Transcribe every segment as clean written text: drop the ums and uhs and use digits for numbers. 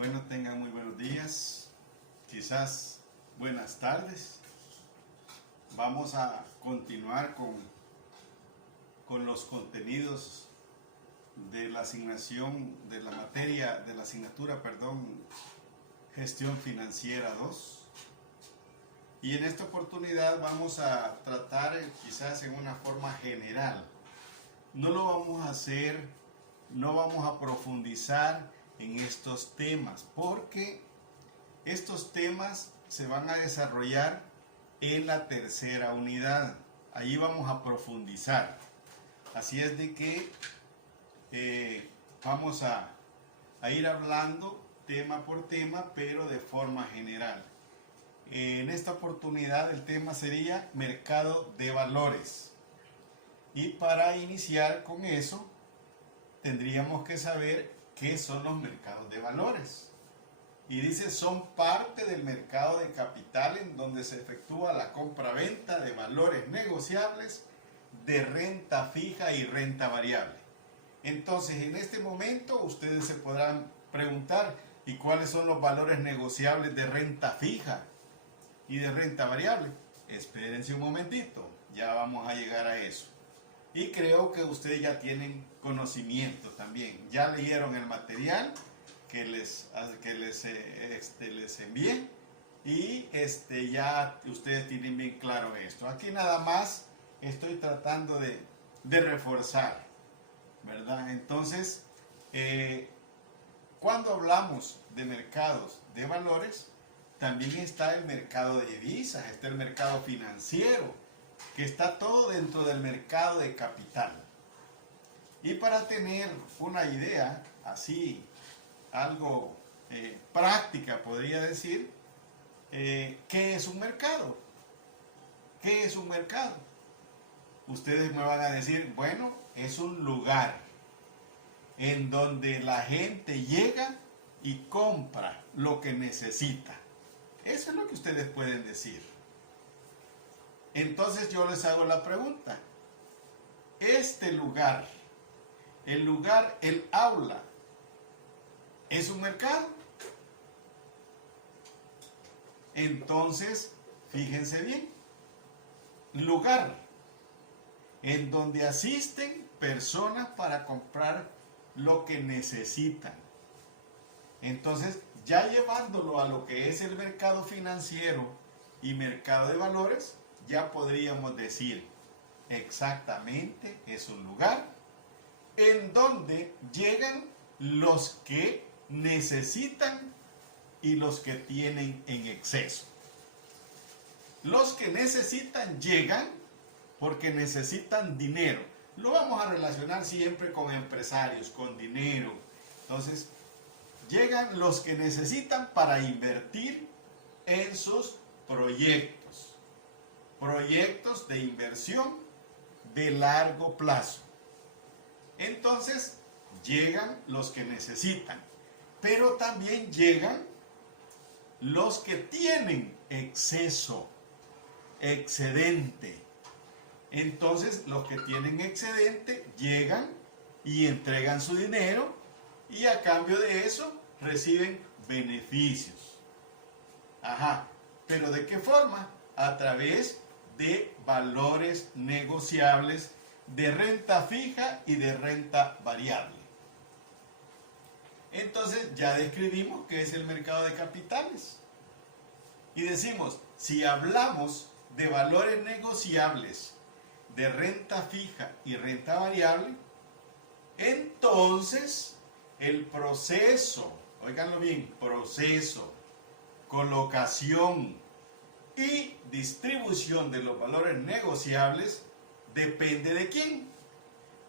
Bueno, tengan muy buenos días, quizás buenas tardes. Vamos a continuar con los contenidos de la asignación, de la materia, de la asignatura, Gestión Financiera 2. Y en esta oportunidad vamos a tratar quizás en una forma general. No lo vamos a hacer, no vamos a profundizar en estos temas, porque estos temas se van a desarrollar en la tercera unidad. Allí vamos a profundizar. Así es de que vamos a ir hablando tema por tema, pero de forma general. En esta oportunidad el tema sería mercado de valores. Y para iniciar con eso, tendríamos que saber qué son los mercados de valores. Y dice, son parte del mercado de capital en donde se efectúa la compra-venta de valores negociables de renta fija y renta variable. Entonces, en este momento, ustedes se podrán preguntar, ¿y cuáles son los valores negociables de renta fija y de renta variable? Espérense un momentito, ya vamos a llegar a eso. Y creo que ustedes ya tienen conocimiento también. Ya leyeron el material que les envié y ya ustedes tienen bien claro esto. Aquí nada más estoy tratando de reforzar, ¿verdad? Entonces, cuando hablamos de mercados de valores, también está el mercado de divisas, está el mercado financiero, que está todo dentro del mercado de capital. Y para tener una idea así, algo práctica podría decir, ¿qué es un mercado? ¿Qué es un mercado? Ustedes me van a decir, bueno, es un lugar en donde la gente llega y compra lo que necesita. Eso es lo que ustedes pueden decir. Entonces yo les hago la pregunta, ¿este lugar, el aula, es un mercado? Entonces, fíjense bien, lugar en donde asisten personas para comprar lo que necesitan. Entonces, ya llevándolo a lo que es el mercado financiero y mercado de valores, ya podríamos decir exactamente es un lugar en donde llegan los que necesitan y los que tienen en exceso. Los que necesitan llegan porque necesitan dinero. Lo vamos a relacionar siempre con empresarios, con dinero. Entonces, llegan los que necesitan para invertir en sus proyectos. Proyectos de inversión de largo plazo. Entonces, llegan los que necesitan, pero también llegan los que tienen exceso, excedente. Entonces, los que tienen excedente llegan y entregan su dinero y a cambio de eso reciben beneficios. Ajá, pero ¿de qué forma? A través de valores negociables de renta fija y de renta variable. Entonces ya describimos qué es el mercado de capitales. Y decimos, si hablamos de valores negociables de renta fija y renta variable, entonces el proceso, óiganlo bien, proceso, colocación y distribución de los valores negociables depende de quién.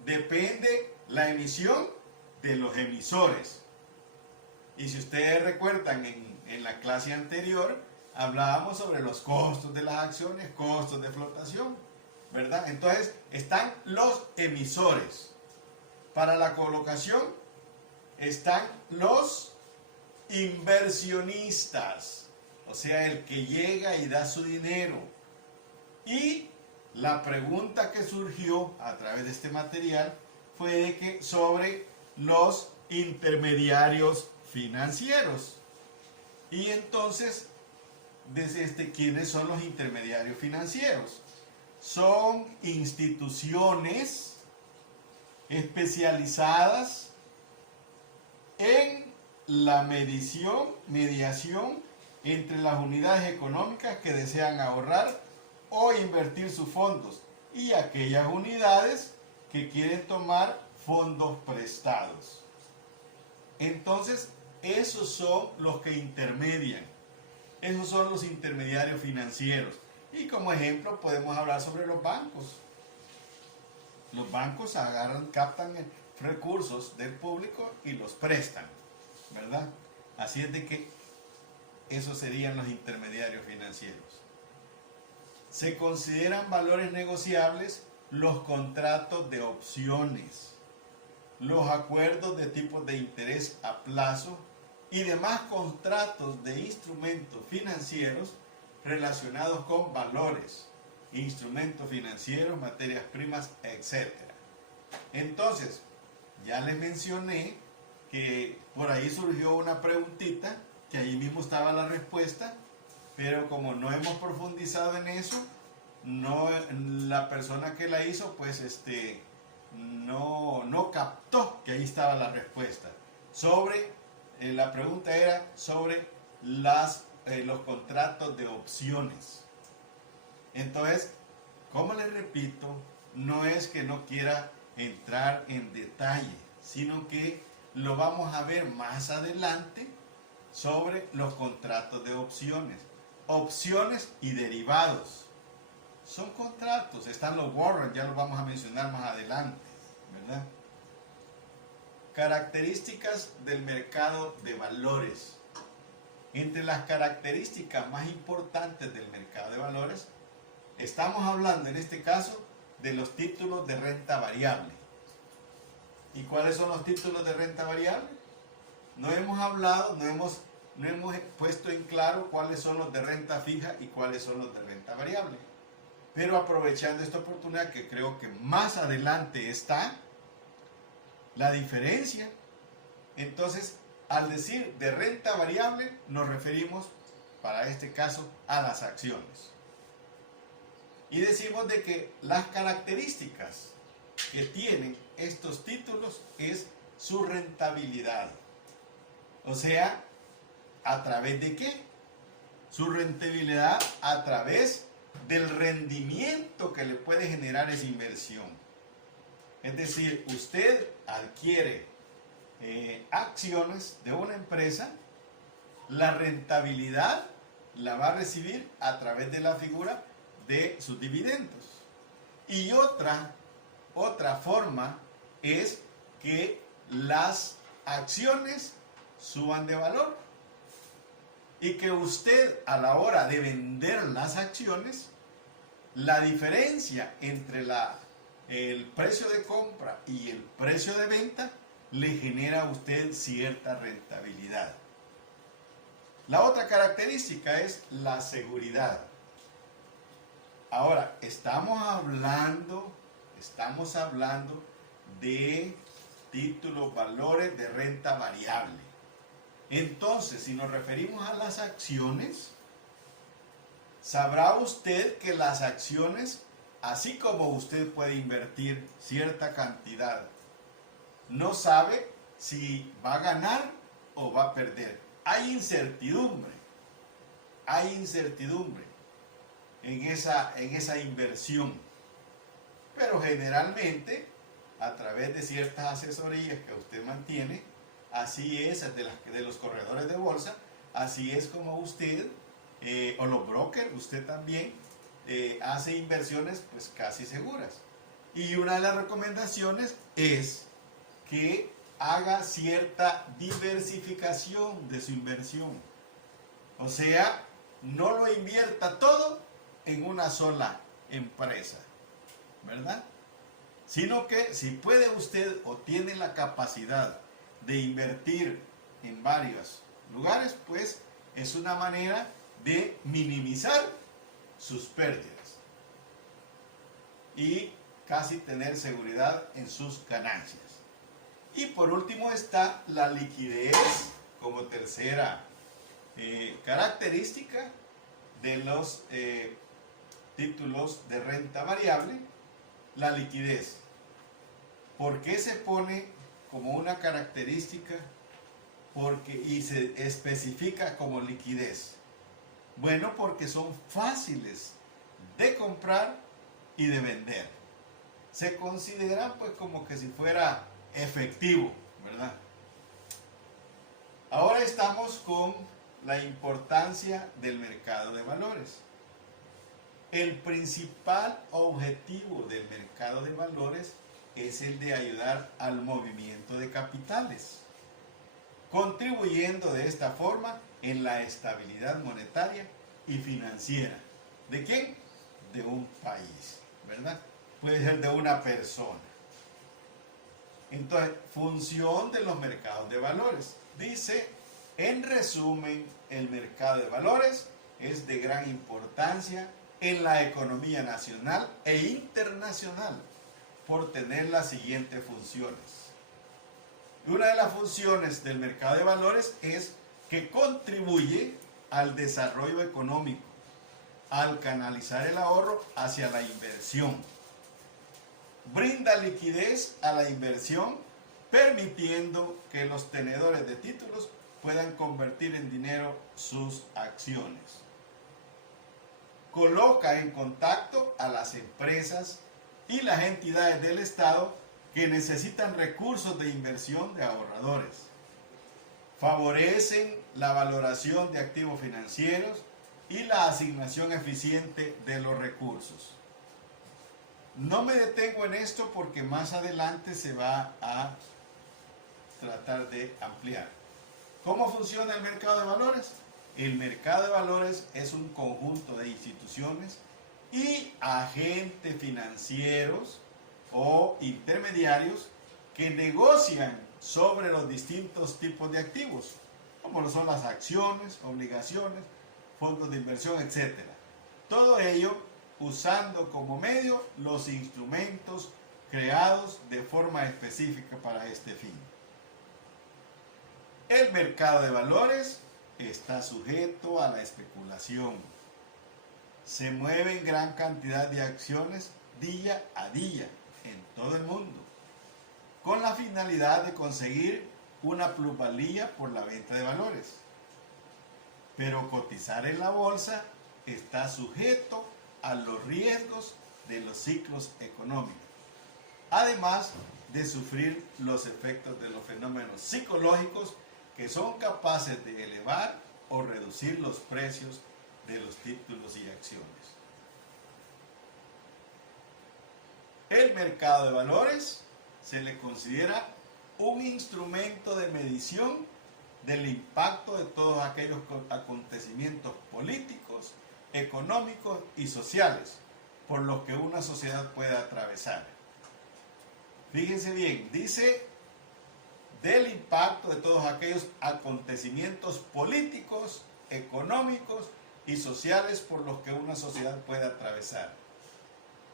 Depende la emisión de los emisores. Y si ustedes recuerdan en la clase anterior, hablábamos sobre los costos de las acciones, costos de flotación, ¿verdad? Entonces están los emisores. Para la colocación están los inversionistas. O sea, el que llega y da su dinero. Y la pregunta que surgió a través de este material fue de que sobre los intermediarios financieros. Y entonces, ¿quiénes son los intermediarios financieros? Son instituciones especializadas en la mediación entre las unidades económicas que desean ahorrar o invertir sus fondos y aquellas unidades que quieren tomar fondos prestados. Entonces, esos son los que intermedian. Esos son los intermediarios financieros. Y como ejemplo podemos hablar sobre los bancos. Los bancos captan recursos del público y los prestan, ¿verdad? Así es de que esos serían los intermediarios financieros. Se consideran valores negociables los contratos de opciones, los acuerdos de tipos de interés a plazo y demás contratos de instrumentos financieros relacionados con valores, instrumentos financieros, materias primas, etc. Entonces, ya les mencioné que por ahí surgió una preguntita, que ahí mismo estaba la respuesta, pero como no hemos profundizado en eso, la persona que la hizo, pues no captó que ahí estaba la respuesta. La pregunta era sobre los contratos de opciones. Entonces, como les repito, no es que no quiera entrar en detalle, sino que lo vamos a ver más adelante sobre los contratos de opciones. Opciones y derivados. Son contratos, están los warrants, ya los vamos a mencionar más adelante, ¿verdad? Características del mercado de valores. Entre las características más importantes del mercado de valores, estamos hablando en este caso de los títulos de renta variable. ¿Y cuáles son los títulos de renta variable? No hemos hablado, no hemos puesto en claro cuáles son los de renta fija y cuáles son los de renta variable. Pero aprovechando esta oportunidad, que creo que más adelante está la diferencia, entonces al decir de renta variable nos referimos para este caso a las acciones. Y decimos de que las características que tienen estos títulos es su rentabilidad. O sea, ¿a través de qué? Su rentabilidad a través del rendimiento que le puede generar esa inversión. Es decir, usted adquiere acciones de una empresa, la rentabilidad la va a recibir a través de la figura de sus dividendos. Y otra forma es que las acciones suban de valor y que usted, a la hora de vender las acciones, la diferencia entre el precio de compra y el precio de venta le genera a usted cierta rentabilidad. La otra característica es la seguridad. Ahora, estamos hablando de títulos, valores de renta variable. Entonces, si nos referimos a las acciones, sabrá usted que las acciones, así como usted puede invertir cierta cantidad, no sabe si va a ganar o va a perder. Hay incertidumbre en esa inversión. Pero generalmente, a través de ciertas asesorías que usted mantiene, así es, de los corredores de bolsa, así es como usted, o los brokers, usted también hace inversiones pues casi seguras. Y una de las recomendaciones es que haga cierta diversificación de su inversión. O sea, no lo invierta todo en una sola empresa, ¿verdad? Sino que si puede usted o tiene la capacidad de invertir en varios lugares, pues es una manera de minimizar sus pérdidas y casi tener seguridad en sus ganancias. Y por último está la liquidez como tercera característica de los títulos de renta variable, la liquidez. ¿Por qué se pone como una característica y se especifica como liquidez? Bueno, porque son fáciles de comprar y de vender. Se consideran pues como que si fuera efectivo, ¿verdad? Ahora estamos con la importancia del mercado de valores. El principal objetivo del mercado de valores es el de ayudar al movimiento de capitales, contribuyendo de esta forma en la estabilidad monetaria y financiera. ¿De quién? De un país, ¿verdad? Puede ser de una persona. Entonces, función de los mercados de valores. Dice, en resumen, el mercado de valores es de gran importancia en la economía nacional e internacional por tener las siguientes funciones. Una de las funciones del mercado de valores es que contribuye al desarrollo económico, al canalizar el ahorro hacia la inversión. Brinda liquidez a la inversión, permitiendo que los tenedores de títulos puedan convertir en dinero sus acciones. Coloca en contacto a las empresas y las entidades del Estado que necesitan recursos de inversión de ahorradores. Favorecen la valoración de activos financieros y la asignación eficiente de los recursos. No me detengo en esto porque más adelante se va a tratar de ampliar. ¿Cómo funciona el mercado de valores? El mercado de valores es un conjunto de instituciones y agentes financieros o intermediarios que negocian sobre los distintos tipos de activos, como lo son las acciones, obligaciones, fondos de inversión, etc. Todo ello usando como medio los instrumentos creados de forma específica para este fin. El mercado de valores está sujeto a la especulación. Se mueven gran cantidad de acciones día a día en todo el mundo, con la finalidad de conseguir una plusvalía por la venta de valores. Pero cotizar en la bolsa está sujeto a los riesgos de los ciclos económicos, además de sufrir los efectos de los fenómenos psicológicos que son capaces de elevar o reducir los precios de los títulos y acciones. El mercado de valores se le considera un instrumento de medición del impacto de todos aquellos acontecimientos políticos, económicos y sociales por los que una sociedad puede atravesar. Fíjense bien, dice del impacto de todos aquellos acontecimientos políticos, económicos y sociales por los que una sociedad puede atravesar.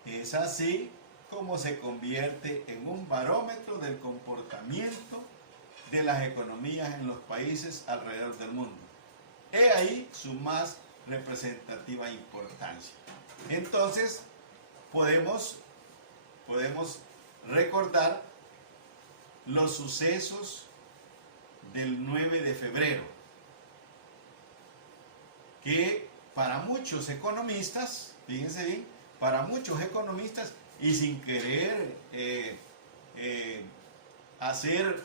Es así como se convierte en un barómetro del comportamiento de las economías en los países alrededor del mundo. He ahí su más representativa importancia. Entonces, podemos recordar los sucesos del 9 de febrero, que para muchos economistas, fíjense bien, para muchos economistas, y sin querer hacer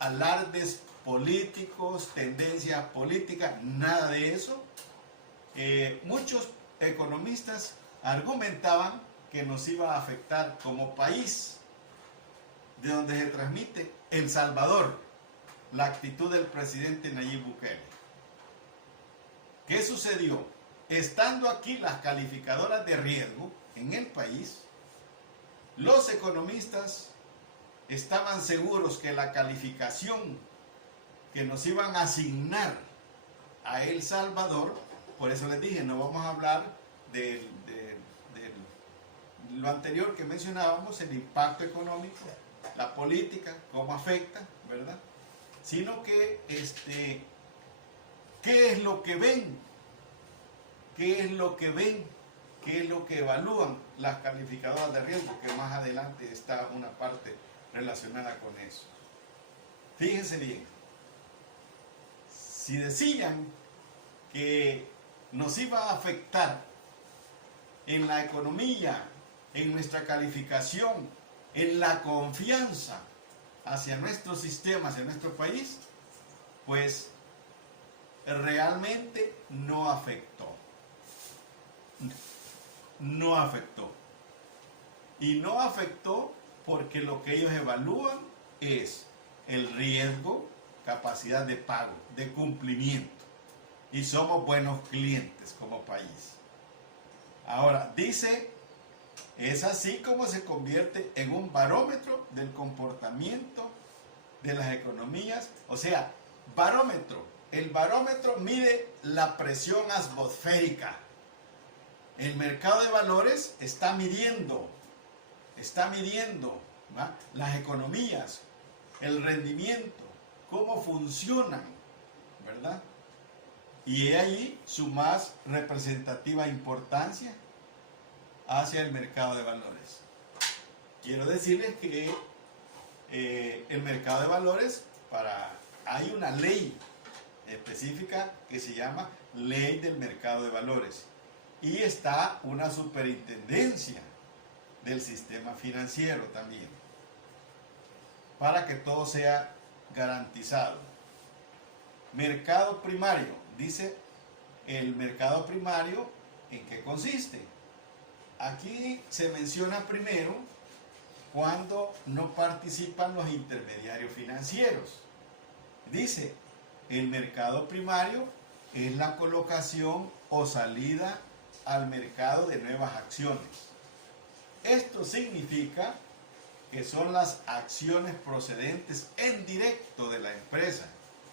alardes políticos, tendencias políticas, nada de eso, muchos economistas argumentaban que nos iba a afectar como país, de donde se transmite El Salvador, la actitud del presidente Nayib Bukele. ¿Qué sucedió? Estando aquí las calificadoras de riesgo en el país, los economistas estaban seguros que la calificación que nos iban a asignar a El Salvador, por eso les dije, no vamos a hablar de lo anterior que mencionábamos, el impacto económico, la política, cómo afecta, ¿verdad? sino que ¿qué es lo que ven? ¿Qué es lo que ven? ¿Qué es lo que evalúan las calificadoras de riesgo? Que más adelante está una parte relacionada con eso. Fíjense bien, si decían que nos iba a afectar en la economía, en nuestra calificación, en la confianza hacia nuestro sistema, hacia nuestro país, pues realmente no afectó. No afectó. Y no afectó porque lo que ellos evalúan es el riesgo, capacidad de pago, de cumplimiento. Y somos buenos clientes como país. Ahora, dice, es así como se convierte en un barómetro del comportamiento de las economías. O sea, barómetro. El barómetro mide la presión atmosférica. El mercado de valores está midiendo ¿va? Las economías, el rendimiento, cómo funcionan, ¿verdad? Y he ahí su más representativa importancia hacia el mercado de valores. Quiero decirles que el mercado de valores, hay una ley específica que se llama Ley del Mercado de Valores. Y está una superintendencia del sistema financiero también, para que todo sea garantizado. Mercado primario, dice el mercado primario, ¿en qué consiste? Aquí se menciona primero cuando no participan los intermediarios financieros. Dice, el mercado primario es la colocación o salida al mercado de nuevas acciones. Esto significa que son las acciones procedentes en directo de la empresa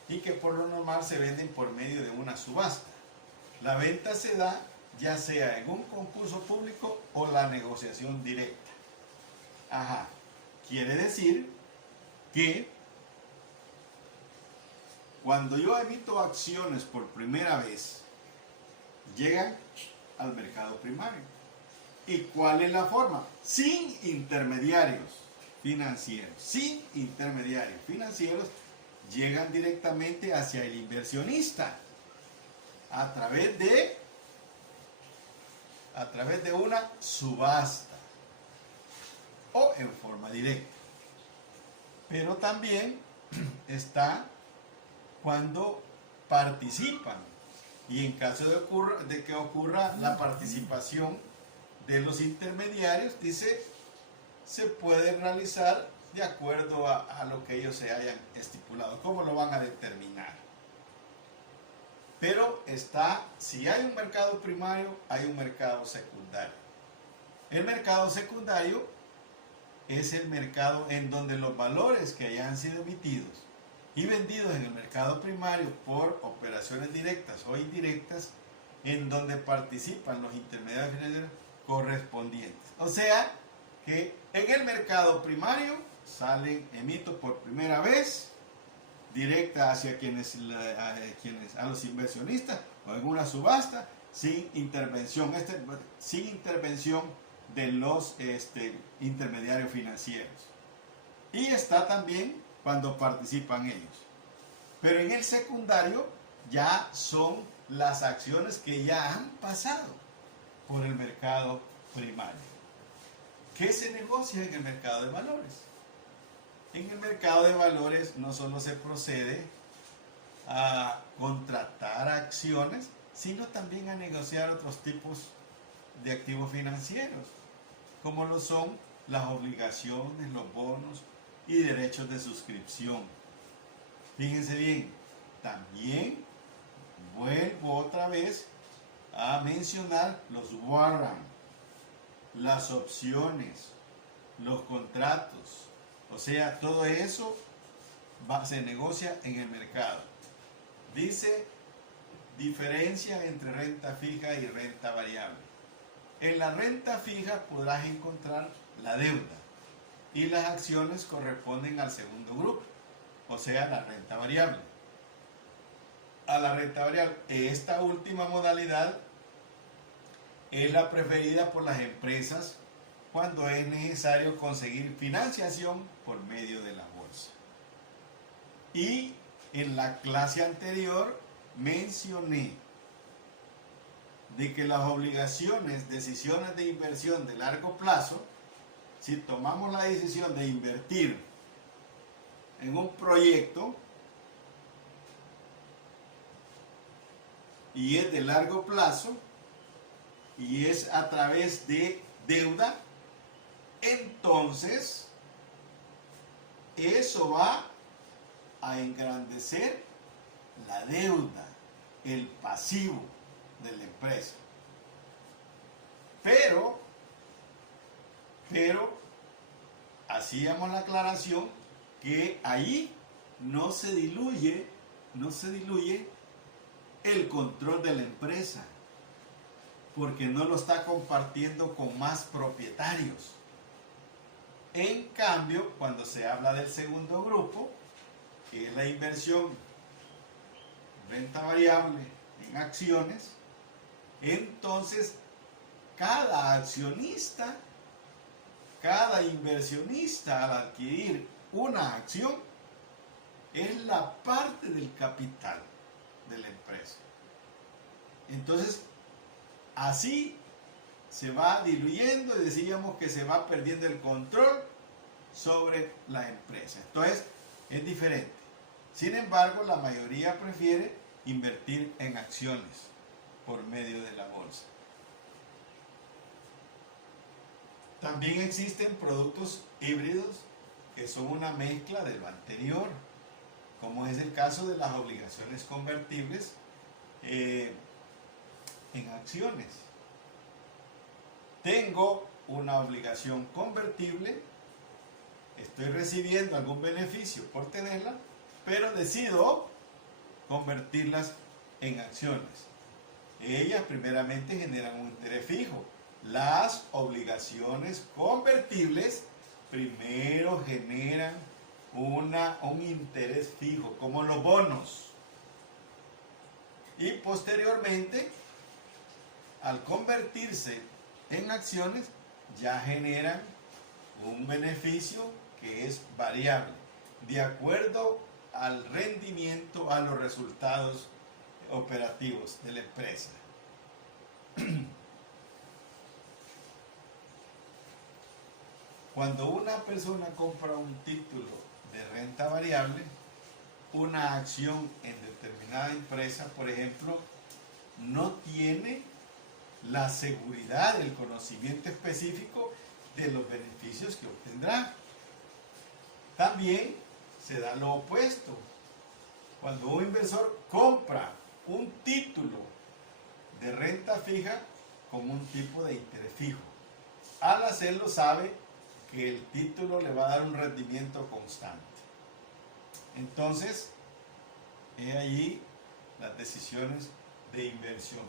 y que por lo normal se venden por medio de una subasta. La venta se da ya sea en un concurso público o la negociación directa. Ajá, quiere decir que cuando yo emito acciones por primera vez, llegan al mercado primario. ¿Y cuál es la forma? Sin intermediarios financieros. Sin intermediarios financieros, llegan directamente hacia el inversionista a través de una subasta o en forma directa. Pero también está cuando participan, y en caso de que ocurra la participación de los intermediarios, dice, se puede realizar de acuerdo a lo que ellos se hayan estipulado. ¿Cómo lo van a determinar? Pero si hay un mercado primario, hay un mercado secundario. El mercado secundario es el mercado en donde los valores que hayan sido emitidos y vendidos en el mercado primario por operaciones directas o indirectas, en donde participan los intermediarios financieros correspondientes. O sea, que en el mercado primario emito por primera vez directa hacia a los inversionistas o en una subasta sin intervención de los intermediarios financieros. Y está también cuando participan ellos. Pero en el secundario ya son las acciones que ya han pasado por el mercado primario. ¿Qué se negocia en el mercado de valores? En el mercado de valores no solo se procede a contratar acciones, sino también a negociar otros tipos de activos financieros, como lo son las obligaciones, los bonos y derechos de suscripción. Fíjense bien, también vuelvo otra vez a mencionar los warrants, las opciones, los contratos. O sea, todo eso se negocia en el mercado. Dice, diferencia entre renta fija y renta variable. En la renta fija podrás encontrar la deuda y las acciones corresponden al segundo grupo. O sea, la renta variable. A la renta variable, esta última modalidad es la preferida por las empresas cuando es necesario conseguir financiación por medio de la bolsa. Y en la clase anterior mencioné de que las obligaciones, decisiones de inversión de largo plazo, si tomamos la decisión de invertir en un proyecto y es de largo plazo y es a través de deuda, entonces eso va a engrandecer la deuda, el pasivo de la empresa. Pero hacíamos la aclaración que ahí no se diluye el control de la empresa, porque no lo está compartiendo con más propietarios. En cambio, cuando se habla del segundo grupo, que es la inversión renta variable en acciones, entonces cada accionista, cada inversionista al adquirir una acción es la parte del capital de la empresa. Entonces, así se va diluyendo y decíamos que se va perdiendo el control sobre la empresa. Entonces, es diferente. Sin embargo, la mayoría prefiere invertir en acciones por medio de la bolsa. También existen productos híbridos que son una mezcla de lo anterior, como es el caso de las obligaciones convertibles en acciones. Tengo una obligación convertible, estoy recibiendo algún beneficio por tenerla, pero decido convertirlas en acciones. Ellas primeramente generan un interés fijo. Las obligaciones convertibles primero generan un interés fijo, como los bonos. Y posteriormente, al convertirse en acciones, ya generan un beneficio que es variable, de acuerdo al rendimiento, a los resultados operativos de la empresa. Cuando una persona compra un título de renta variable, una acción en determinada empresa, por ejemplo, no tiene la seguridad, el conocimiento específico de los beneficios que obtendrá. También se da lo opuesto. Cuando un inversor compra un título de renta fija con un tipo de interés fijo, al hacerlo sabe que el título le va a dar un rendimiento constante. Entonces, he allí las decisiones de inversión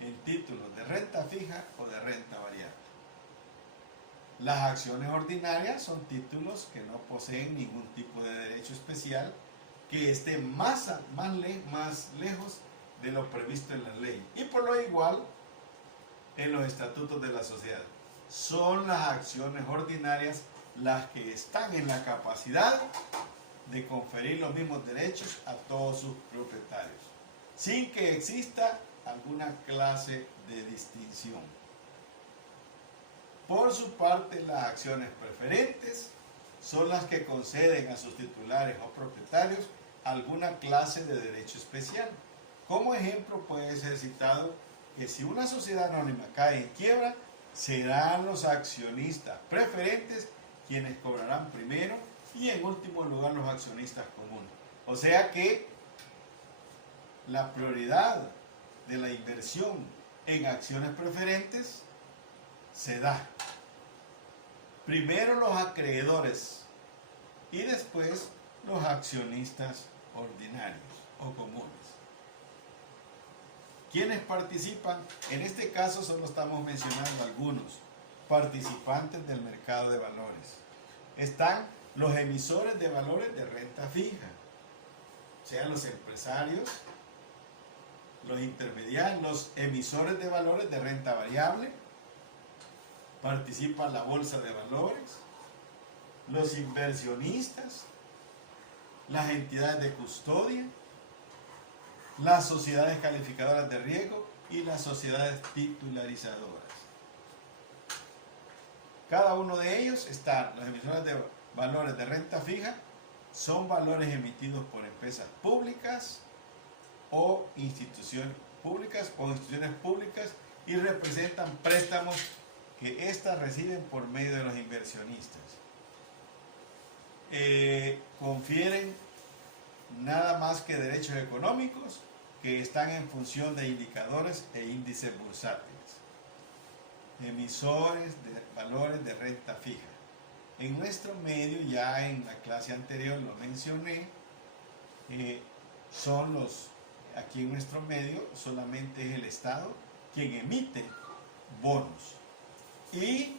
en títulos de renta fija o de renta variable. Las acciones ordinarias son títulos que no poseen ningún tipo de derecho especial que esté más lejos de lo previsto en la ley y por lo igual en los estatutos de la sociedad. Son las acciones ordinarias las que están en la capacidad de conferir los mismos derechos a todos sus propietarios, sin que exista alguna clase de distinción. Por su parte, las acciones preferentes son las que conceden a sus titulares o propietarios alguna clase de derecho especial. Como ejemplo puede ser citado que si una sociedad anónima cae en quiebra, serán los accionistas preferentes quienes cobrarán primero y en último lugar los accionistas comunes. O sea que la prioridad de la inversión en acciones preferentes se da primero los acreedores y después los accionistas ordinarios o comunes. ¿Quiénes participan? En este caso solo estamos mencionando algunos participantes del mercado de valores. Están los emisores de valores de renta fija, sea, los empresarios, los intermediarios, los emisores de valores de renta variable, participa la bolsa de valores, los inversionistas, las entidades de custodia, las sociedades calificadoras de riesgo y las sociedades titularizadoras. Cada uno de ellos está, los emisores de valores de renta fija son valores emitidos por empresas públicas o instituciones públicas y representan préstamos que éstas reciben por medio de los inversionistas. Confieren nada más que derechos económicos que están en función de indicadores e índices bursátiles. Emisores de valores de renta fija. En nuestro medio, ya en la clase anterior lo mencioné, aquí en nuestro medio solamente es el Estado quien emite bonos. Y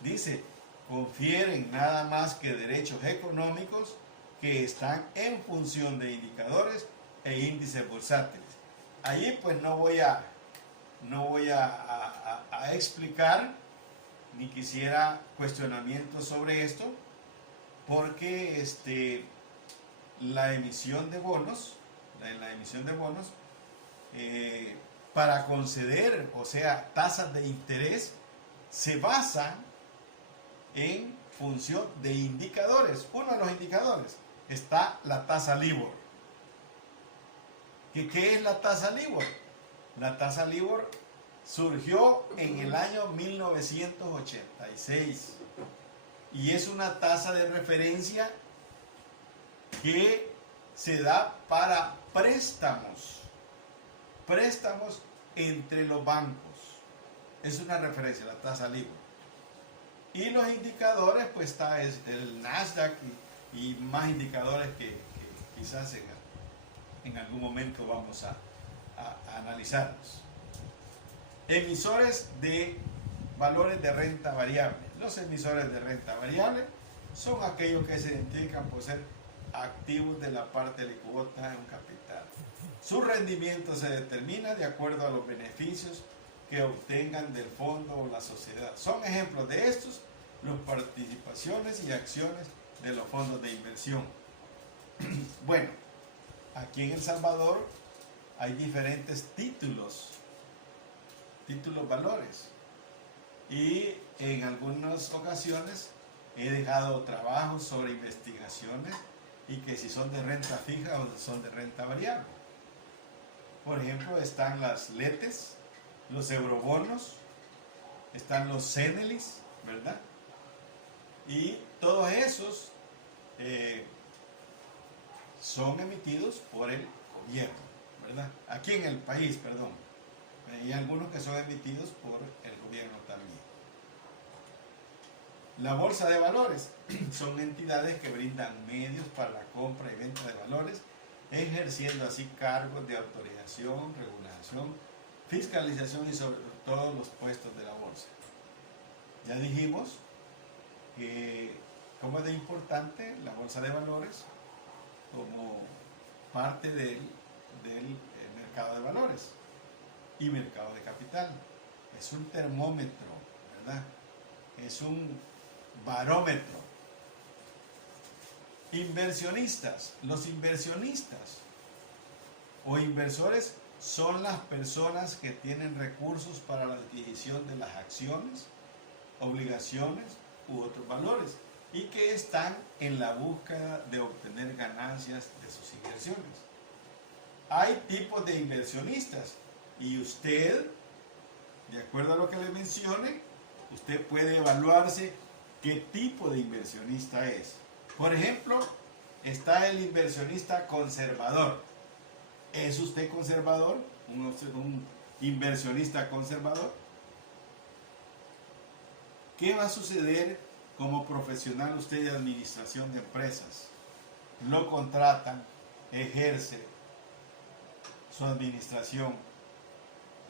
dice, confieren nada más que derechos económicos que están en función de indicadores e índices bursátiles. Allí pues no voy a explicar ni quisiera cuestionamientos sobre esto, porque la emisión de bonos, para conceder, o sea, tasas de interés, se basa en función de indicadores. Uno de los indicadores está la tasa LIBOR. ¿Qué es la tasa LIBOR? La tasa LIBOR surgió en el año 1986 y es una tasa de referencia que se da para préstamos entre los bancos. Es una referencia, la tasa LIBOR. Y los indicadores, pues está el Nasdaq y más indicadores que quizás en algún momento vamos a analizarlos. Emisores de valores de renta variable. Los emisores de renta variable son aquellos que se identifican por ser activos de la parte de cuota en un capital. Su rendimiento se determina de acuerdo a los beneficios que obtengan del fondo o la sociedad. Son ejemplos de estos las participaciones y acciones de los fondos de inversión. Bueno, aquí en El Salvador hay diferentes títulos valores, y en algunas ocasiones he dejado trabajos sobre investigaciones y que si son de renta fija o son de renta variable. Por ejemplo, están las LETES, los eurobonos, están los CENELIS, ¿verdad? Y todos esos son emitidos por el gobierno, ¿verdad? Aquí en el país, perdón. Y algunos que son emitidos por el gobierno también. La bolsa de valores son entidades que brindan medios para la compra y venta de valores, ejerciendo así cargos de autorización, regulación, fiscalización y sobre todo los puestos de la bolsa. Ya dijimos que como es de importante la bolsa de valores como parte del mercado de valores y mercado de capital. Es un termómetro, ¿verdad? Es un barómetro. Inversionistas. Los inversionistas o inversores son las personas que tienen recursos para la adquisición de las acciones, obligaciones u otros valores y que están en la búsqueda de obtener ganancias de sus inversiones. Hay tipos de inversionistas. Y usted, de acuerdo a lo que le mencione, usted puede evaluarse qué tipo de inversionista es. Por ejemplo, está el inversionista conservador. ¿Es usted conservador? ¿Un inversionista conservador? ¿Qué va a suceder como profesional usted de administración de empresas? Lo contratan, ejerce su administración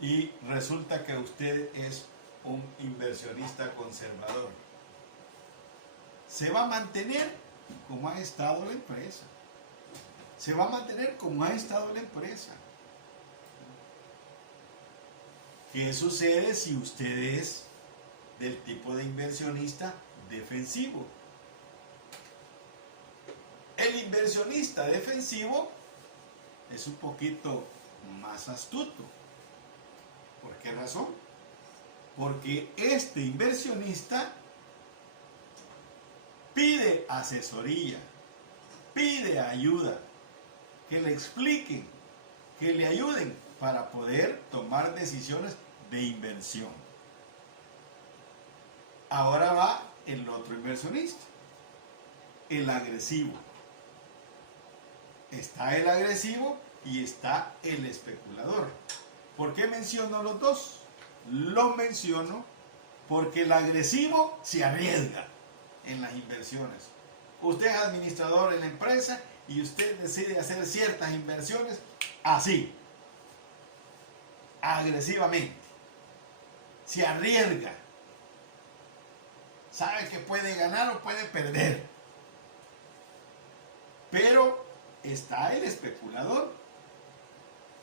y resulta que usted es un inversionista conservador. ¿Se va a mantener como ha estado la empresa? se va a mantener como ha estado la empresa. ¿Qué sucede si usted es del tipo de inversionista defensivo? El inversionista defensivo es un poquito más astuto. ¿Por qué razón? Porque este inversionista pide asesoría, pide ayuda, que le expliquen, que le ayuden para poder tomar decisiones de inversión. Ahora va el otro inversionista, el agresivo. Está el agresivo y está el especulador. ¿Por qué menciono los dos? Lo menciono porque el agresivo se arriesga en las inversiones. Usted es administrador en la empresa y usted decide hacer ciertas inversiones así, agresivamente. Se arriesga. Sabe que puede ganar o puede perder. Pero está el especulador.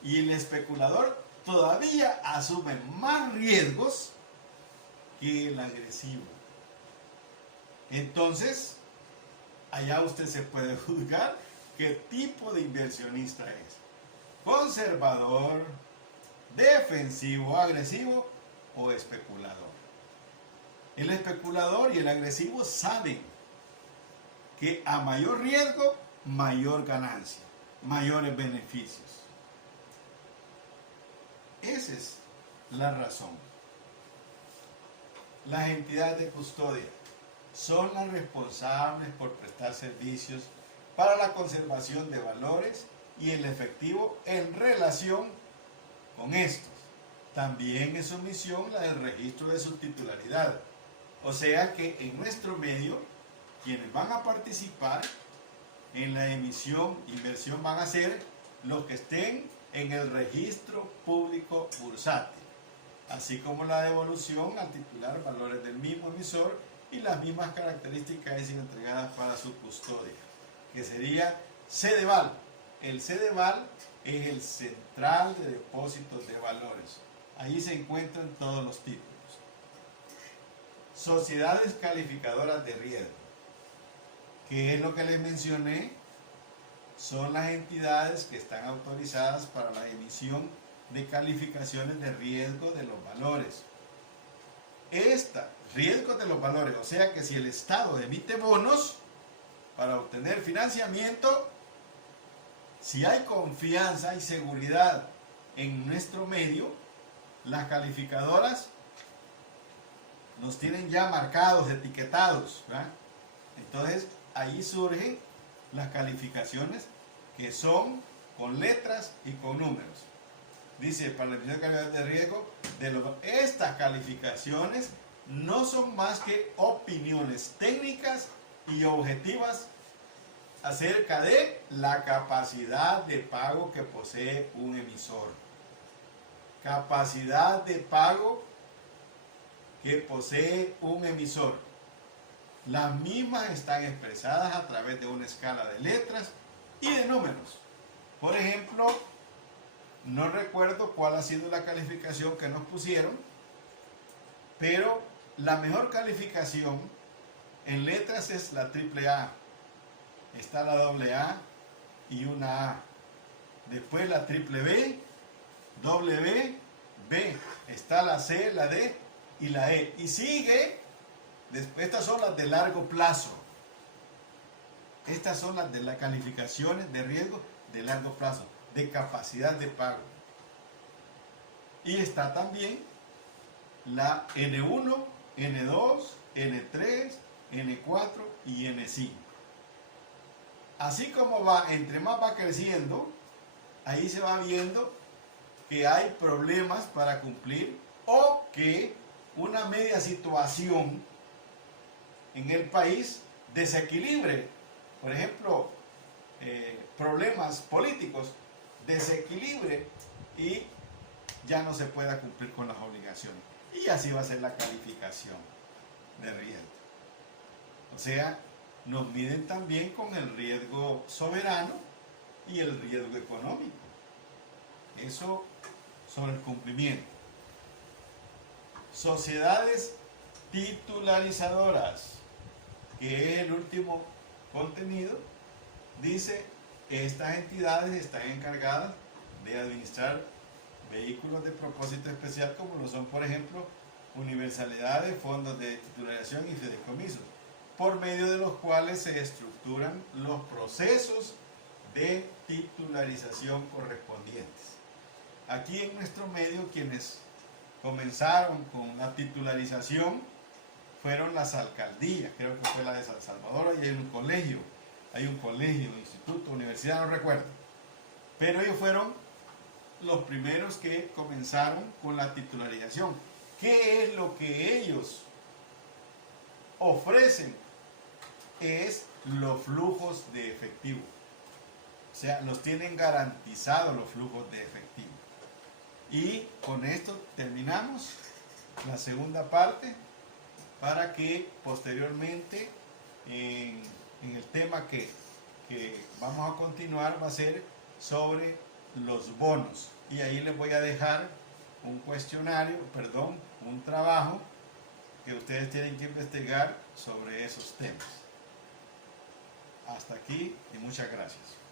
Y el especulador todavía asume más riesgos que el agresivo. Entonces, allá usted se puede juzgar qué tipo de inversionista es. Conservador, defensivo, agresivo o especulador. El especulador y el agresivo saben que a mayor riesgo, mayor ganancia, mayores beneficios. Esa es la razón. Las entidades de custodia son las responsables por prestar servicios para la conservación de valores y el efectivo en relación con estos. También es su misión la del registro de su titularidad. O sea que en nuestro medio, quienes van a participar en la inversión van a ser los que estén en el registro público bursátil, así como la devolución al titular valores del mismo emisor y las mismas características es entregadas para su custodia, que sería CEDEVAL. El CEDEVAL es el Central de Depósitos de Valores. Ahí se encuentran todos los títulos. Sociedades calificadoras de riesgo. ¿Qué es lo que les mencioné? Son las entidades que están autorizadas para la emisión de calificaciones de riesgo de los valores. Riesgos de los valores, o sea que si el Estado emite bonos para obtener financiamiento, si hay confianza y seguridad en nuestro medio, las calificadoras nos tienen ya marcados, etiquetados, ¿verdad? Entonces ahí surgen las calificaciones que son con letras y con números. Dice, para la emisión de calificaciones de riesgo, estas calificaciones no son más que opiniones técnicas y objetivas acerca de la capacidad de pago que posee un emisor. Capacidad de pago que posee un emisor. Las mismas están expresadas a través de una escala de letras y de números. Por ejemplo, no recuerdo cuál ha sido la calificación que nos pusieron, pero la mejor calificación en letras es la AAA. Está la AA y una A. Después la BBB, W, B. Está la C, la D y la E. Y sigue, después, estas son las de largo plazo. Estas son las de las calificaciones de riesgo de largo plazo, de capacidad de pago. Y está también la N1, N2, N3, N4 y N5. Así como va, entre más va creciendo, ahí se va viendo que hay problemas para cumplir o que una media situación en el país desequilibre, por ejemplo, problemas políticos, desequilibre y ya no se pueda cumplir con las obligaciones. Y así va a ser la calificación de riesgo. O sea, nos miden también con el riesgo soberano y el riesgo económico. Eso sobre el cumplimiento. Sociedades titularizadoras, que es el último contenido, dice que estas entidades están encargadas de administrar vehículos de propósito especial, como lo son, por ejemplo, universalidades, fondos de titularización y fideicomisos, por medio de los cuales se estructuran los procesos de titularización correspondientes. Aquí en nuestro medio, quienes comenzaron con la titularización fueron las alcaldías, creo que fue la de San Salvador, y hay un colegio, un instituto, universidad, no recuerdo. Pero ellos fueron los primeros que comenzaron con la titularización. ¿Qué es lo que ellos ofrecen? Es los flujos de efectivo. O sea, los tienen garantizados los flujos de efectivo. Y con esto terminamos la segunda parte, para que posteriormente en el tema que vamos a continuar va a ser sobre los bonos. Y ahí les voy a dejar un cuestionario, un trabajo que ustedes tienen que investigar sobre esos temas. Hasta aquí y muchas gracias.